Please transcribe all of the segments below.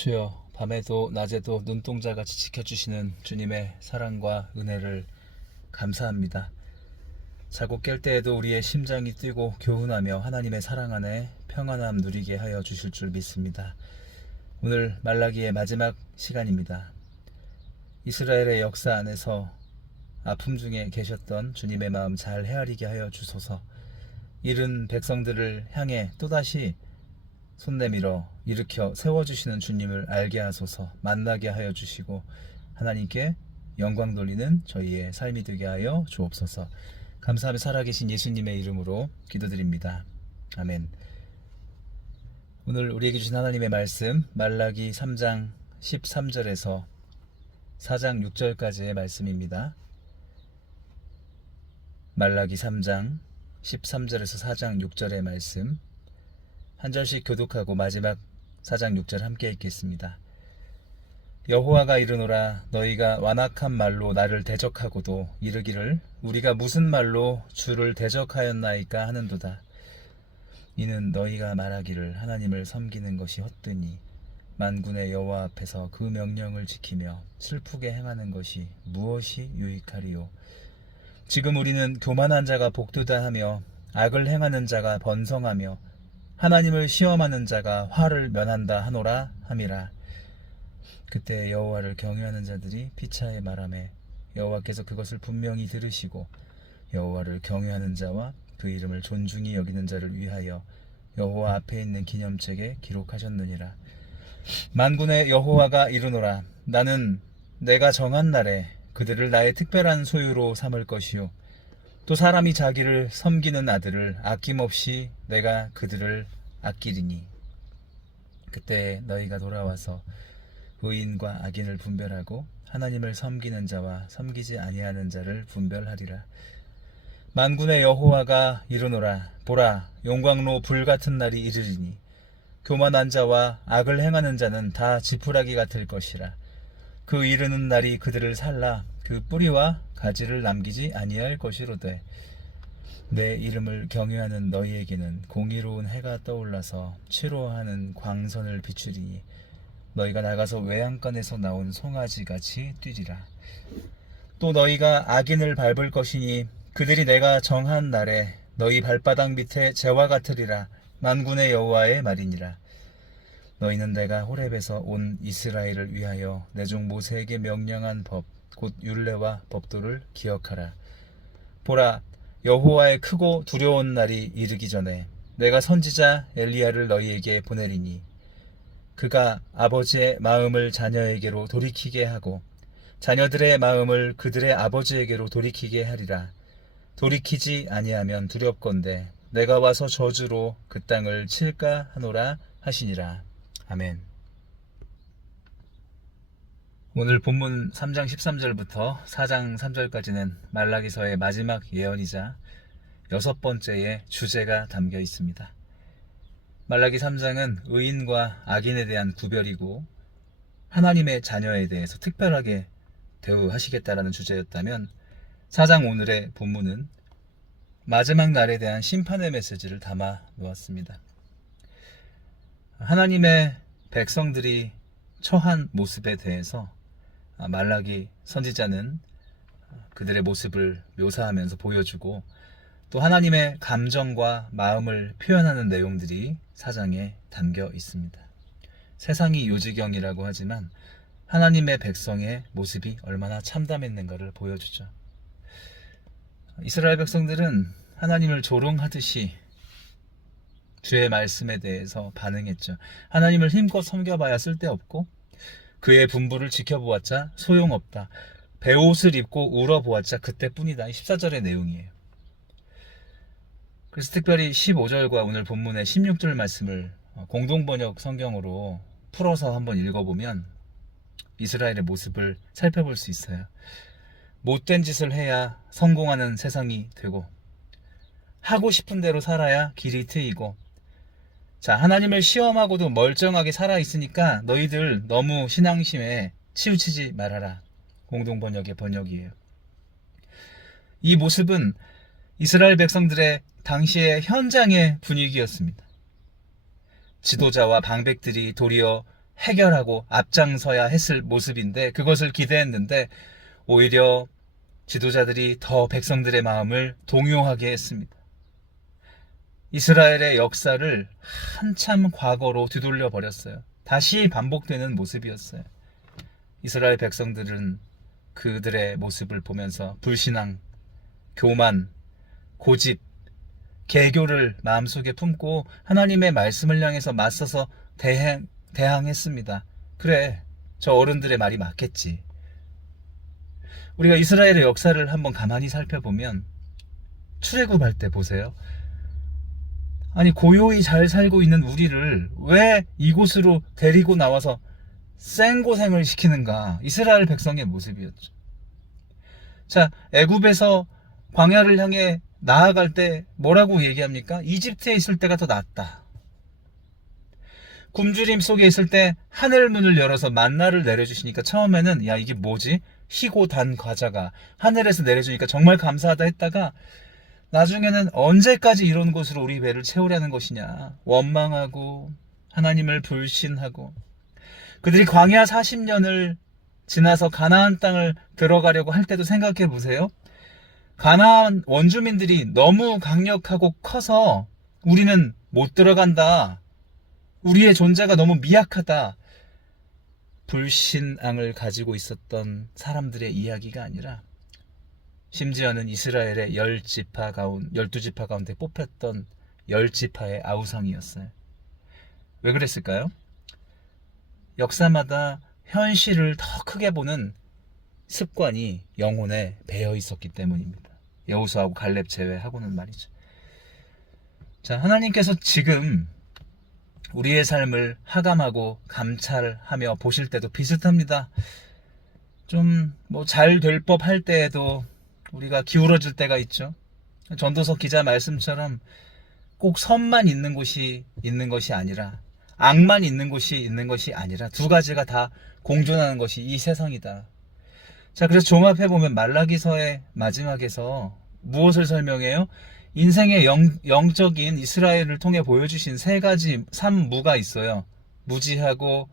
주여, 밤에도 낮에도 눈동자같이 지켜주시는 주님의 사랑과 은혜를 감사합니다. 자고 깰 때에도 우리의 심장이 뛰고 교훈하며 하나님의 사랑 안에 평안함 누리게 하여 주실 줄 믿습니다. 오늘 말라기의 마지막 시간입니다. 이스라엘의 역사 안에서 아픔 중에 계셨던 주님의 마음 잘 헤아리게 하여 주소서. 잃은 백성들을 향해 또다시 손 내밀어 일으켜 세워주시는 주님을 알게 하소서. 만나게 하여 주시고 하나님께 영광 돌리는 저희의 삶이 되게 하여 주옵소서. 감사하며 살아계신 예수님의 이름으로 기도드립니다. 아멘. 오늘 우리에게 주신 하나님의 말씀 말라기 3장 13절에서 4장 6절까지의 말씀입니다. 말라기 3장 13절에서 4장 6절의 말씀 한 절씩 교독하고 마지막 4장 6절 함께 읽겠습니다. 여호와가 이르노라, 너희가 완악한 말로 나를 대적하고도 이르기를 우리가 무슨 말로 주를 대적하였나이까 하는도다. 이는 너희가 말하기를 하나님을 섬기는 것이 헛되니 만군의 여호와 앞에서 그 명령을 지키며 슬프게 행하는 것이 무엇이 유익하리요. 지금 우리는 교만한 자가 복되다 하며 악을 행하는 자가 번성하며 하나님을 시험하는 자가 화를 면한다 하노라 함이라. 그때 여호와를 경외하는 자들이 피차에 말하매 여호와께서 그것을 분명히 들으시고 여호와를 경외하는 자와 그 이름을 존중히 여기는 자를 위하여 여호와 앞에 있는 기념책에 기록하셨느니라. 만군의 여호와가 이르노라, 나는 내가 정한 날에 그들을 나의 특별한 소유로 삼을 것이요 또 사람이 자기를 섬기는 아들을 아낌없이 내가 그들을 아끼리니 그때 너희가 돌아와서 의인과 악인을 분별하고 하나님을 섬기는 자와 섬기지 아니하는 자를 분별하리라. 만군의 여호와가 이르노라, 보라, 용광로 불같은 날이 이르리니 교만한 자와 악을 행하는 자는 다 지푸라기 같을 것이라. 그 이르는 날이 그들을 살라 그 뿌리와 가지를 남기지 아니할 것이로되 내 이름을 경외하는 너희에게는 공의로운 해가 떠올라서 치료하는 광선을 비추리니 너희가 나가서 외양간에서 나온 송아지같이 뛰리라. 또 너희가 악인을 밟을 것이니 그들이 내가 정한 날에 너희 발바닥 밑에 재와 같으리라. 만군의 여호와의 말이니라. 너희는 내가 호렙에서 온 이스라엘을 위하여 내 종 모세에게 명령한 법 곧 율례와 법도를 기억하라. 보라, 여호와의 크고 두려운 날이 이르기 전에 내가 선지자 엘리야를 너희에게 보내리니 그가 아버지의 마음을 자녀에게로 돌이키게 하고 자녀들의 마음을 그들의 아버지에게로 돌이키게 하리라. 돌이키지 아니하면 두렵건대 내가 와서 저주로 그 땅을 칠까 하노라 하시니라. 아멘. 오늘 본문 3장 13절부터 4장 3절까지는 말라기서의 마지막 예언이자 6번째의 주제가 담겨 있습니다. 말라기 3장은 의인과 악인에 대한 구별이고 하나님의 자녀에 대해서 특별하게 대우하시겠다라는 주제였다면 4장 오늘의 본문은 마지막 날에 대한 심판의 메시지를 담아 놓았습니다. 하나님의 백성들이 처한 모습에 대해서 말라기 선지자는 그들의 모습을 묘사하면서 보여주고 또 하나님의 감정과 마음을 표현하는 내용들이 4장에 담겨 있습니다. 세상이 요지경이라고 하지만 하나님의 백성의 모습이 얼마나 참담했는가를 보여주죠. 이스라엘 백성들은 하나님을 조롱하듯이 주의 말씀에 대해서 반응했죠. 하나님을 힘껏 섬겨봐야 쓸데없고 그의 분부를 지켜보았자 소용없다. 베옷을 입고 울어보았자 그때뿐이다. 14절의 내용이에요. 그래서 특별히 15절과 오늘 본문의 16절 말씀을 공동번역 성경으로 풀어서 한번 읽어보면 이스라엘의 모습을 살펴볼 수 있어요. 못된 짓을 해야 성공하는 세상이 되고 하고 싶은 대로 살아야 길이 트이고 자, 하나님을 시험하고도 멀쩡하게 살아있으니까 너희들 너무 신앙심에 치우치지 말아라. 공동번역의 번역이에요. 이 모습은 이스라엘 백성들의 당시의 현장의 분위기였습니다. 지도자와 방백들이 도리어 해결하고 앞장서야 했을 모습인데, 그것을 기대했는데 오히려 지도자들이 더 백성들의 마음을 동요하게 했습니다. 이스라엘의 역사를 한참 과거로 뒤돌려 버렸어요. 다시 반복되는 모습이었어요. 이스라엘 백성들은 그들의 모습을 보면서 불신앙, 교만, 고집, 개교를 마음속에 품고 하나님의 말씀을 향해서 맞서서 대항했습니다. 그래, 저 어른들의 말이 맞겠지. 우리가 이스라엘의 역사를 한번 가만히 살펴보면 출애굽할 때 보세요. 아니, 고요히 잘 살고 있는 우리를 왜 이곳으로 데리고 나와서 생고생을 시키는가? 이스라엘 백성의 모습이었죠. 자, 애굽에서 광야를 향해 나아갈 때 뭐라고 얘기합니까? 이집트에 있을 때가 더 낫다. 굶주림 속에 있을 때 하늘문을 열어서 만나를 내려주시니까 처음에는 야, 이게 뭐지? 희고 단 과자가 하늘에서 내려주니까 정말 감사하다 했다가 나중에는 언제까지 이런 곳으로 우리 배를 채우려는 것이냐, 원망하고 하나님을 불신하고, 그들이 광야 40년을 지나서 가나안 땅을 들어가려고 할 때도 생각해 보세요. 가나안 원주민들이 너무 강력하고 커서 우리는 못 들어간다, 우리의 존재가 너무 미약하다, 불신앙을 가지고 있었던 사람들의 이야기가 아니라 심지어는 이스라엘의 12지파 가운데 뽑혔던 10지파의 아우성이었어요. 왜 그랬을까요? 역사마다 현실을 더 크게 보는 습관이 영혼에 배어 있었기 때문입니다. 여호수아하고 갈렙 제외하고는 말이죠. 자, 하나님께서 지금 우리의 삶을 하감하고 감찰하며 보실 때도 비슷합니다. 좀 잘 될 법 할 때에도 우리가 기울어질 때가 있죠. 전도서 기자 말씀처럼 꼭 선만 있는 곳이 있는 것이 아니라, 악만 있는 곳이 있는 것이 아니라 두 가지가 다 공존하는 것이 이 세상이다. 자, 그래서 종합해보면 말라기서의 마지막에서 무엇을 설명해요? 인생의 영적인 이스라엘을 통해 보여주신 세 가지 삼무가 있어요. 무지하고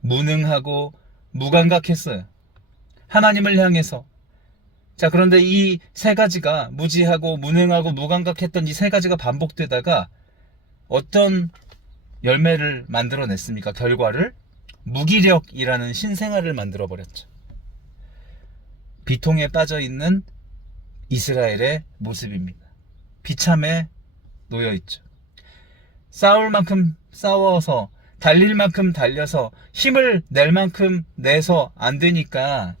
무능하고 무감각했어요. 하나님을 향해서. 자, 그런데 이 세 가지가, 무지하고 무능하고 무감각했던 이 세 가지가 반복되다가 어떤 열매를 만들어냈습니까? 결과를 무기력이라는 신생아를 만들어버렸죠. 비통에 빠져있는 이스라엘의 모습입니다. 비참에 놓여있죠. 싸울 만큼 싸워서, 달릴 만큼 달려서, 힘을 낼 만큼 내서 안 되니까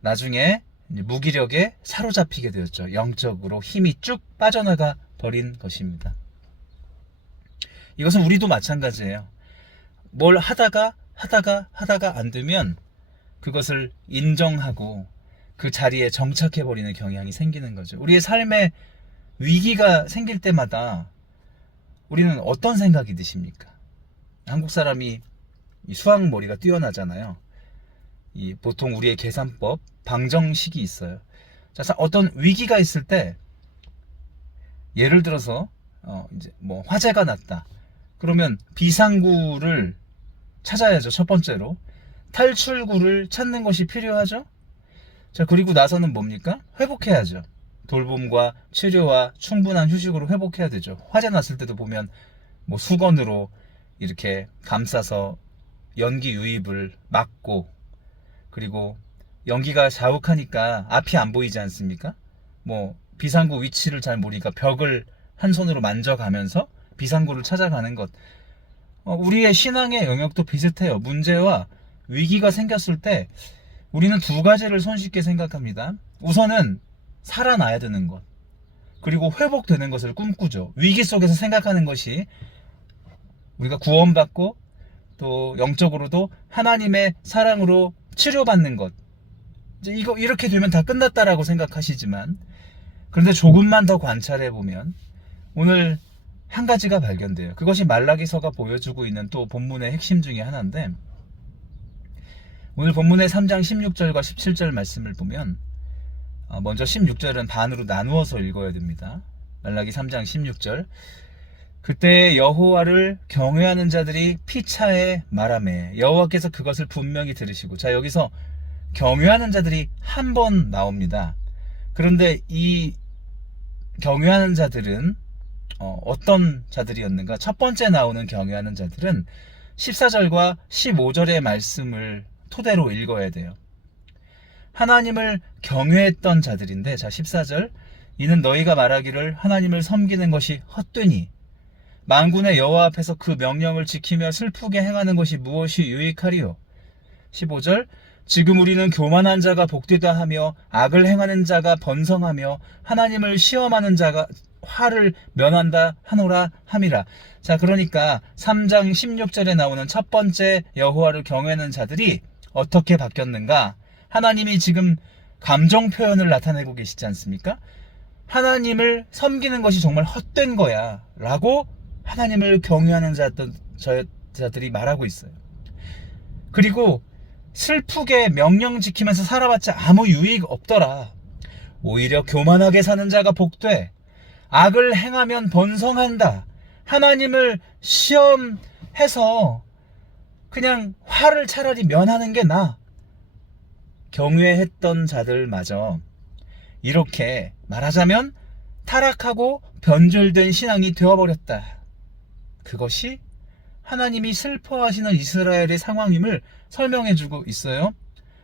나중에 무기력에 사로잡히게 되었죠. 영적으로 힘이 쭉 빠져나가 버린 것입니다. 이것은 우리도 마찬가지예요. 뭘 하다가 안 되면 그것을 인정하고 그 자리에 정착해 버리는 경향이 생기는 거죠. 우리의 삶에 위기가 생길 때마다 우리는 어떤 생각이 드십니까? 한국 사람이 수학머리가 뛰어나잖아요. 보통 우리의 계산법, 방정식이 있어요. 자, 어떤 위기가 있을 때, 예를 들어서 이제 화재가 났다. 그러면 비상구를 찾아야죠. 첫 번째로 탈출구를 찾는 것이 필요하죠. 자, 그리고 나서는 뭡니까? 회복해야죠. 돌봄과 치료와 충분한 휴식으로 회복해야 되죠. 화재 났을 때도 보면 수건으로 이렇게 감싸서 연기 유입을 막고, 그리고 연기가 자욱하니까 앞이 안 보이지 않습니까? 비상구 위치를 잘 모르니까 벽을 한 손으로 만져가면서 비상구를 찾아가는 것. 우리의 신앙의 영역도 비슷해요. 문제와 위기가 생겼을 때 우리는 두 가지를 손쉽게 생각합니다. 우선은 살아나야 되는 것, 그리고 회복되는 것을 꿈꾸죠. 위기 속에서 생각하는 것이 우리가 구원받고 또 영적으로도 하나님의 사랑으로 치료받는 것, 이제 이렇게 되면 다 끝났다라고 생각하시지만, 그런데 조금만 더 관찰해보면 오늘 한 가지가 발견돼요. 그것이 말라기서가 보여주고 있는 또 본문의 핵심 중에 하나인데, 오늘 본문의 3장 16절과 17절 말씀을 보면, 먼저 16절은 반으로 나누어서 읽어야 됩니다. 말라기 3장 16절, 그때 여호와를 경외하는 자들이 피차에 말하매 여호와께서 그것을 분명히 들으시고, 자, 여기서 경외하는 자들이 한 번 나옵니다. 그런데 이 경외하는 자들은 어떤 자들이었는가? 첫 번째 나오는 경외하는 자들은 14절과 15절의 말씀을 토대로 읽어야 돼요. 하나님을 경외했던 자들인데, 자, 14절, 이는 너희가 말하기를 하나님을 섬기는 것이 헛되니 만군의 여호와 앞에서 그 명령을 지키며 슬프게 행하는 것이 무엇이 유익하리요. 15절, 지금 우리는 교만한 자가 복되다 하며 악을 행하는 자가 번성하며 하나님을 시험하는 자가 화를 면한다 하노라 함이라. 자, 그러니까 3장 16절에 나오는 첫 번째 여호와를 경외하는 자들이 어떻게 바뀌었는가? 하나님이 지금 감정 표현을 나타내고 계시지 않습니까? 하나님을 섬기는 것이 정말 헛된 거야 라고 하나님을 경외하는 자들이 말하고 있어요. 그리고 슬프게 명령 지키면서 살아봤자 아무 유익 없더라. 오히려 교만하게 사는 자가 복돼. 악을 행하면 번성한다. 하나님을 시험해서 그냥 화를 차라리 면하는 게 나아. 경외했던 자들마저 이렇게 말하자면 타락하고 변절된 신앙이 되어버렸다. 그것이 하나님이 슬퍼하시는 이스라엘의 상황임을 설명해주고 있어요.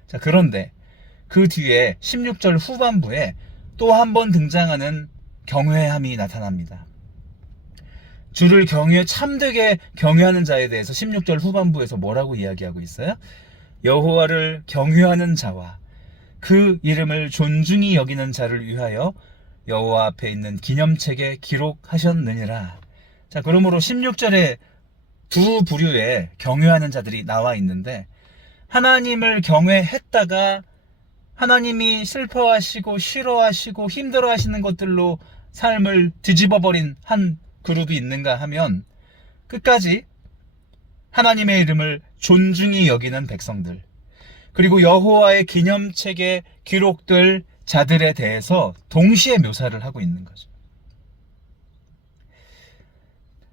자, 그런데 그 뒤에 16절 후반부에 또 한 번 등장하는 경외함이 나타납니다. 주를 참되게 경외하는 자에 대해서 16절 후반부에서 뭐라고 이야기하고 있어요? 여호와를 경외하는 자와 그 이름을 존중히 여기는 자를 위하여 여호와 앞에 있는 기념책에 기록하셨느니라. 자, 그러므로 16절에 두 부류의 경외하는 자들이 나와 있는데, 하나님을 경외했다가 하나님이 슬퍼하시고 싫어하시고 힘들어하시는 것들로 삶을 뒤집어버린 한 그룹이 있는가 하면, 끝까지 하나님의 이름을 존중히 여기는 백성들, 그리고 여호와의 기념책에 기록될 자들에 대해서 동시에 묘사를 하고 있는 거죠.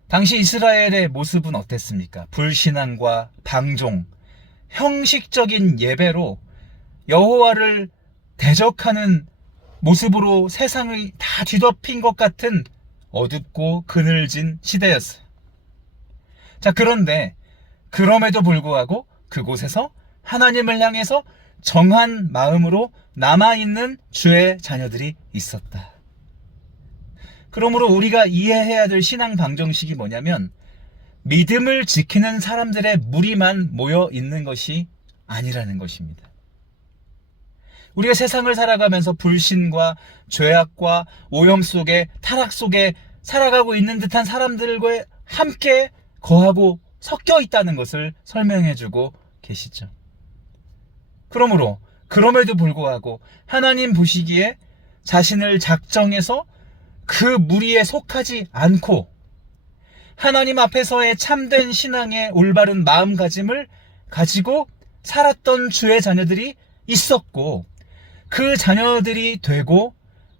당시 이스라엘의 모습은 어땠습니까? 불신앙과 방종, 형식적인 예배로 여호와를 대적하는 모습으로 세상을 다 뒤덮인 것 같은 어둡고 그늘진 시대였어요. 자, 그런데 그럼에도 불구하고 그곳에서 하나님을 향해서 정한 마음으로 남아있는 주의 자녀들이 있었다. 그러므로 우리가 이해해야 될 신앙 방정식이 뭐냐면, 믿음을 지키는 사람들의 무리만 모여 있는 것이 아니라는 것입니다. 우리가 세상을 살아가면서 불신과 죄악과 오염 속에, 타락 속에 살아가고 있는 듯한 사람들과 함께 거하고 섞여 있다는 것을 설명해주고 계시죠. 그러므로 그럼에도 불구하고 하나님 보시기에 자신을 작정해서 그 무리에 속하지 않고 하나님 앞에서의 참된 신앙의 올바른 마음가짐을 가지고 살았던 주의 자녀들이 있었고, 그 자녀들이 되고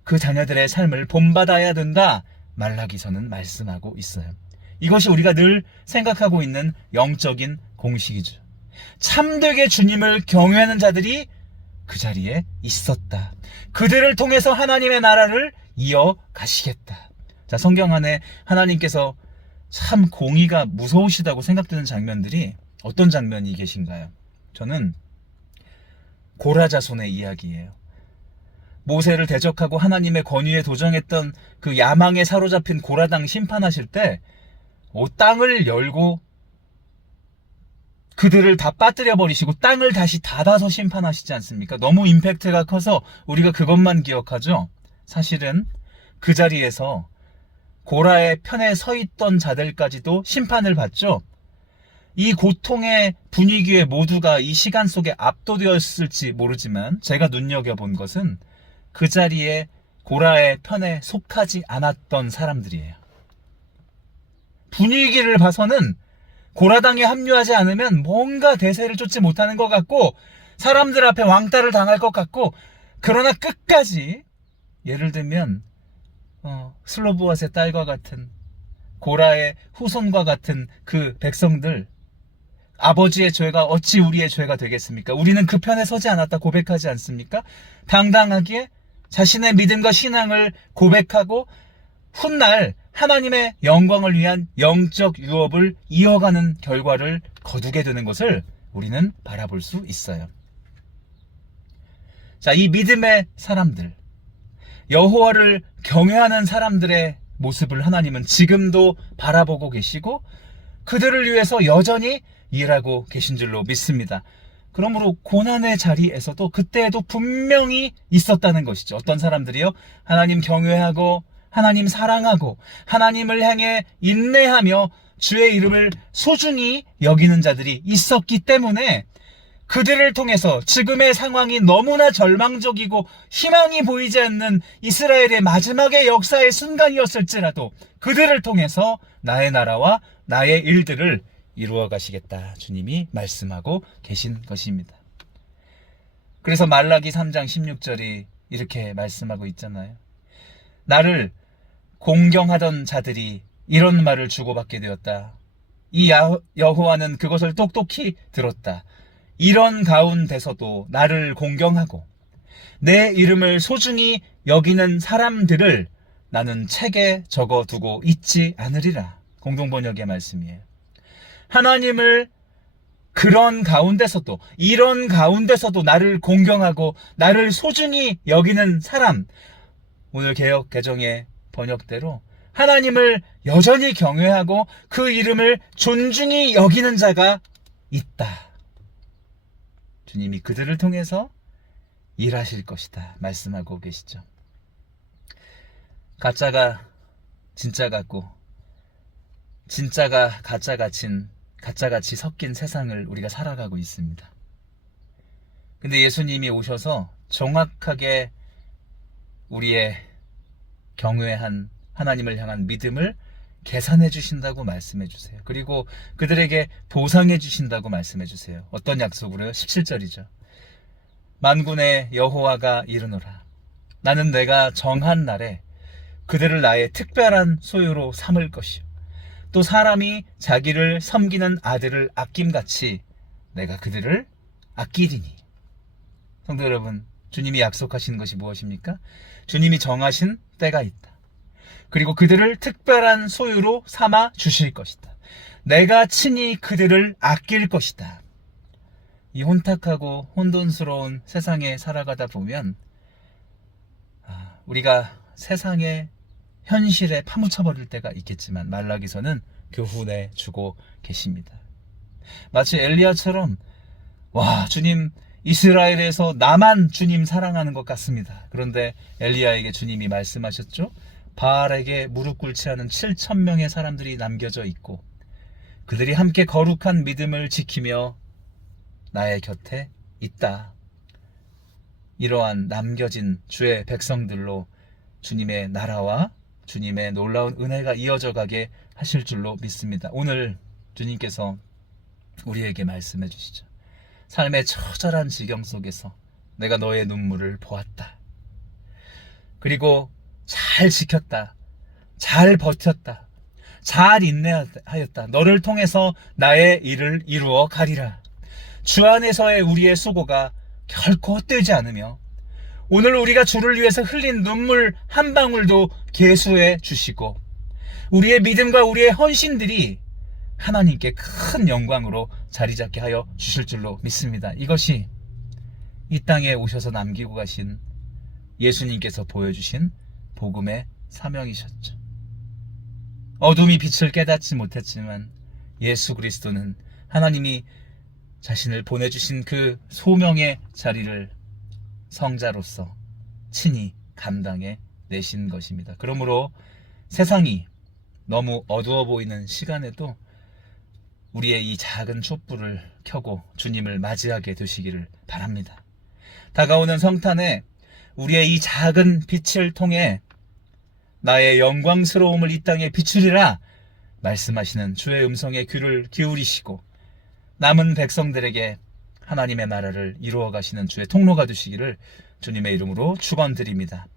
그 자녀들의 삶을 본받아야 된다, 말라기서는 말씀하고 있어요. 이것이 우리가 늘 생각하고 있는 영적인 공식이죠. 참되게 주님을 경외하는 자들이 그 자리에 있었다. 그들을 통해서 하나님의 나라를 이어가시겠다. 자, 성경 안에 하나님께서 참 공의가 무서우시다고 생각되는 장면들이 어떤 장면이 계신가요? 저는 고라 자손의 이야기예요. 모세를 대적하고 하나님의 권위에 도전했던 그 야망에 사로잡힌 고라당 심판하실 때 땅을 열고 그들을 다 빠뜨려 버리시고 땅을 다시 닫아서 심판하시지 않습니까? 너무 임팩트가 커서 우리가 그것만 기억하죠. 사실은 그 자리에서 고라의 편에 서 있던 자들까지도 심판을 받죠. 이 고통의 분위기에 모두가 이 시간 속에 압도되었을지 모르지만, 제가 눈여겨본 것은 그 자리에 고라의 편에 속하지 않았던 사람들이에요. 분위기를 봐서는 고라당에 합류하지 않으면 뭔가 대세를 쫓지 못하는 것 같고, 사람들 앞에 왕따를 당할 것 같고, 그러나 끝까지, 예를 들면 슬로보아스의 딸과 같은 고라의 후손과 같은 그 백성들, 아버지의 죄가 어찌 우리의 죄가 되겠습니까? 우리는 그 편에 서지 않았다 고백하지 않습니까? 당당하게 자신의 믿음과 신앙을 고백하고 훗날 하나님의 영광을 위한 영적 유업을 이어가는 결과를 거두게 되는 것을 우리는 바라볼 수 있어요. 자, 이 믿음의 사람들, 여호와를 경외하는 사람들의 모습을 하나님은 지금도 바라보고 계시고 그들을 위해서 여전히 일하고 계신 줄로 믿습니다. 그러므로 고난의 자리에서도 그때에도 분명히 있었다는 것이죠. 어떤 사람들이요, 하나님 경외하고 하나님 사랑하고 하나님을 향해 인내하며 주의 이름을 소중히 여기는 자들이 있었기 때문에 그들을 통해서 지금의 상황이 너무나 절망적이고 희망이 보이지 않는 이스라엘의 마지막의 역사의 순간이었을지라도 그들을 통해서 나의 나라와 나의 일들을 이루어 가시겠다 주님이 말씀하고 계신 것입니다. 그래서 말라기 3장 16절이 이렇게 말씀하고 있잖아요. 나를 공경하던 자들이 이런 말을 주고받게 되었다. 이 여호와는 그것을 똑똑히 들었다. 이런 가운데서도 나를 공경하고 내 이름을 소중히 여기는 사람들을 나는 책에 적어두고 잊지 않으리라. 공동번역의 말씀이에요. 하나님을 그런 가운데서도, 이런 가운데서도 나를 공경하고 나를 소중히 여기는 사람, 오늘 개역 개정의 번역대로 하나님을 여전히 경외하고 그 이름을 존중히 여기는 자가 있다. 주님이 그들을 통해서 일하실 것이다 말씀하고 계시죠. 가짜가 진짜 같고 진짜가 가짜같이 섞인 세상을 우리가 살아가고 있습니다. 근데 예수님이 오셔서 정확하게 우리의 경외한 하나님을 향한 믿음을 계산해 주신다고 말씀해 주세요. 그리고 그들에게 보상해 주신다고 말씀해 주세요. 어떤 약속으로요? 17절이죠. 만군의 여호와가 이르노라. 나는 내가 정한 날에 그들을 나의 특별한 소유로 삼을 것이요. 또 사람이 자기를 섬기는 아들을 아낌같이 내가 그들을 아끼리니. 성도 여러분, 주님이 약속하신 것이 무엇입니까? 주님이 정하신 때가 있다. 그리고 그들을 특별한 소유로 삼아 주실 것이다. 내가 친히 그들을 아낄 것이다. 이 혼탁하고 혼돈스러운 세상에 살아가다 보면 우리가 세상의 현실에 파묻혀버릴 때가 있겠지만 말라기서는 교훈해 주고 계십니다. 마치 엘리야처럼 와, 주님 이스라엘에서 나만 주님 사랑하는 것 같습니다. 그런데 엘리야에게 주님이 말씀하셨죠. 바알에게 무릎 꿇지 않은 7,000명의 사람들이 남겨져 있고 그들이 함께 거룩한 믿음을 지키며 나의 곁에 있다. 이러한 남겨진 주의 백성들로 주님의 나라와 주님의 놀라운 은혜가 이어져 가게 하실 줄로 믿습니다. 오늘 주님께서 우리에게 말씀해 주시죠. 삶의 처절한 지경 속에서 내가 너의 눈물을 보았다. 그리고 잘 지켰다. 잘 버텼다. 잘 인내하였다. 너를 통해서 나의 일을 이루어 가리라. 주 안에서의 우리의 수고가 결코 헛되지 않으며 오늘 우리가 주를 위해서 흘린 눈물 한 방울도 계수해 주시고 우리의 믿음과 우리의 헌신들이 하나님께 큰 영광으로 자리 잡게 하여 주실 줄로 믿습니다. 이것이 이 땅에 오셔서 남기고 가신 예수님께서 보여주신 복음의 사명이셨죠. 어둠이 빛을 깨닫지 못했지만 예수 그리스도는 하나님이 자신을 보내주신 그 소명의 자리를 성자로서 친히 감당해 내신 것입니다. 그러므로 세상이 너무 어두워 보이는 시간에도 우리의 이 작은 촛불을 켜고 주님을 맞이하게 되시기를 바랍니다. 다가오는 성탄에 우리의 이 작은 빛을 통해 나의 영광스러움을 이 땅에 비추리라 말씀하시는 주의 음성에 귀를 기울이시고 남은 백성들에게 하나님의 나라를 이루어 가시는 주의 통로가 되시기를 주님의 이름으로 축원드립니다.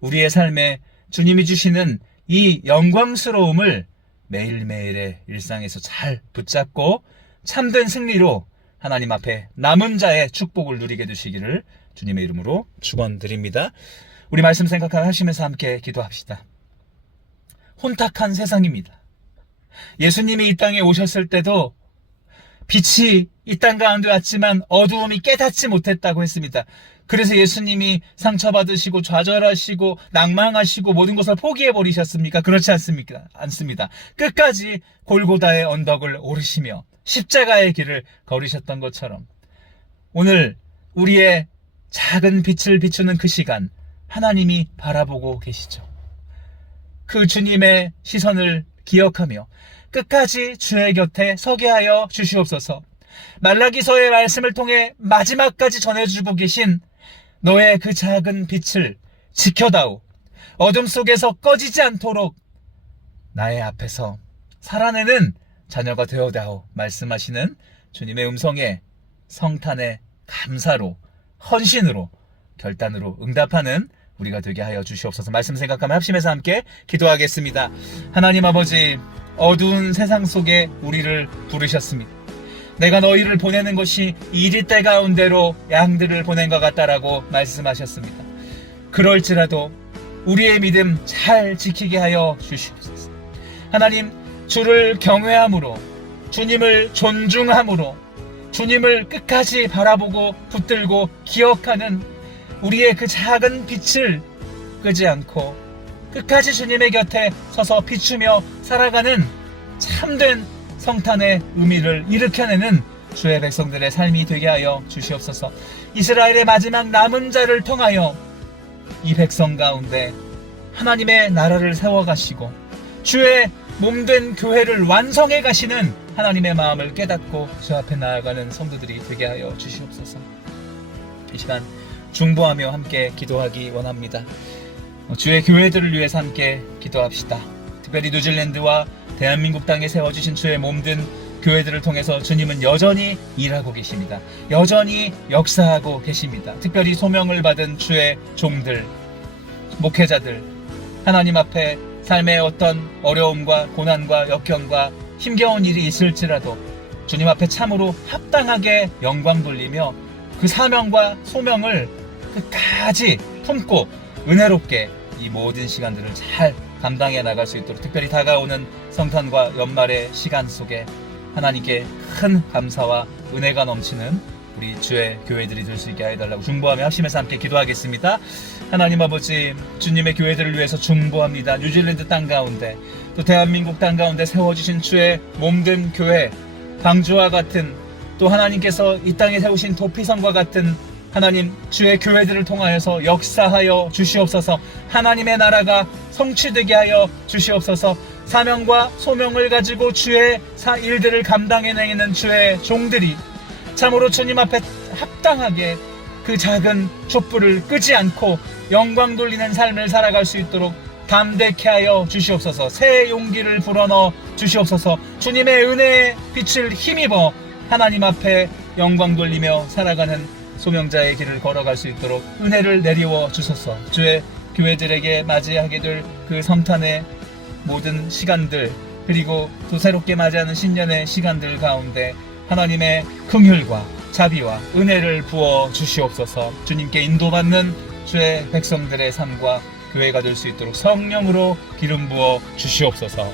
우리의 삶에 주님이 주시는 이 영광스러움을 매일매일의 일상에서 잘 붙잡고 참된 승리로 하나님 앞에 남은 자의 축복을 누리게 되시기를 주님의 이름으로 축원드립니다. 우리 말씀 생각하시면서 함께 기도합시다. 혼탁한 세상입니다. 예수님이 이 땅에 오셨을 때도 빛이 이 땅 가운데 왔지만 어두움이 깨닫지 못했다고 했습니다. 그래서 예수님이 상처받으시고 좌절하시고 낭망하시고 모든 것을 포기해버리셨습니까? 그렇지 않습니다. 끝까지 골고다의 언덕을 오르시며 십자가의 길을 걸으셨던 것처럼 오늘 우리의 작은 빛을 비추는 그 시간 하나님이 바라보고 계시죠. 그 주님의 시선을 기억하며 끝까지 주의 곁에 서게 하여 주시옵소서. 말라기서의 말씀을 통해 마지막까지 전해주고 계신 너의 그 작은 빛을 지켜다오. 어둠 속에서 꺼지지 않도록 나의 앞에서 살아내는 자녀가 되어다오. 말씀하시는 주님의 음성에 성탄의 감사로 헌신으로 결단으로 응답하는 우리가 되게 하여 주시옵소서. 말씀 생각하며 합심해서 함께 기도하겠습니다. 하나님 아버지, 어두운 세상 속에 우리를 부르셨습니다. 내가 너희를 보내는 것이 이리 때 가운데로 양들을 보낸 것 같다라고 말씀하셨습니다. 그럴지라도 우리의 믿음 잘 지키게 하여 주시옵소서. 하나님, 주를 경외함으로, 주님을 존중함으로, 주님을 끝까지 바라보고 붙들고 기억하는 우리의 그 작은 빛을 끄지 않고 끝까지 주님의 곁에 서서 비추며 살아가는 참된 성탄의 의미를 일으켜내는 주의 백성들의 삶이 되게 하여 주시옵소서. 이스라엘의 마지막 남은 자를 통하여 이 백성 가운데 하나님의 나라를 세워가시고 주의 몸된 교회를 완성해 가시는 하나님의 마음을 깨닫고 주 앞에 나아가는 성도들이 되게 하여 주시옵소서. 이 시간 중보하며 함께 기도하기 원합니다. 주의 교회들을 위해서 함께 기도합시다. 특별히 뉴질랜드와 대한민국 땅에 세워주신 주의 몸든 교회들을 통해서 주님은 여전히 일하고 계십니다. 여전히 역사하고 계십니다. 특별히 소명을 받은 주의 종들, 목회자들, 하나님 앞에 삶의 어떤 어려움과 고난과 역경과 힘겨운 일이 있을지라도 주님 앞에 참으로 합당하게 영광 돌리며 그 사명과 소명을 끝까지 품고 은혜롭게 이 모든 시간들을 잘 감당해 나갈 수 있도록 특별히 다가오는 성탄과 연말의 시간 속에 하나님께 큰 감사와 은혜가 넘치는 우리 주의 교회들이 될 수 있게 해달라고 중보하며 합심해서 함께 기도하겠습니다. 하나님 아버지, 주님의 교회들을 위해서 중보합니다. 뉴질랜드 땅 가운데 또 대한민국 땅 가운데 세워주신 주의 몸된 교회, 방주와 같은 또 하나님께서 이 땅에 세우신 도피성과 같은 하나님 주의 교회들을 통하여서 역사하여 주시옵소서. 하나님의 나라가 성취되게 하여 주시옵소서. 사명과 소명을 가지고 주의 일들을 감당해내는 주의 종들이 참으로 주님 앞에 합당하게 그 작은 촛불을 끄지 않고 영광 돌리는 삶을 살아갈 수 있도록 담대케 하여 주시옵소서. 새 용기를 불어넣어 주시옵소서. 주님의 은혜의 빛을 힘입어 하나님 앞에 영광 돌리며 살아가는 소명자의 길을 걸어갈 수 있도록 은혜를 내리워 주소서. 주의 교회들에게 맞이하게 될 그 성탄의 모든 시간들 그리고 또 새롭게 맞이하는 신년의 시간들 가운데 하나님의 긍휼과 자비와 은혜를 부어 주시옵소서. 주님께 인도받는 주의 백성들의 삶과 교회가 될 수 있도록 성령으로 기름 부어 주시옵소서.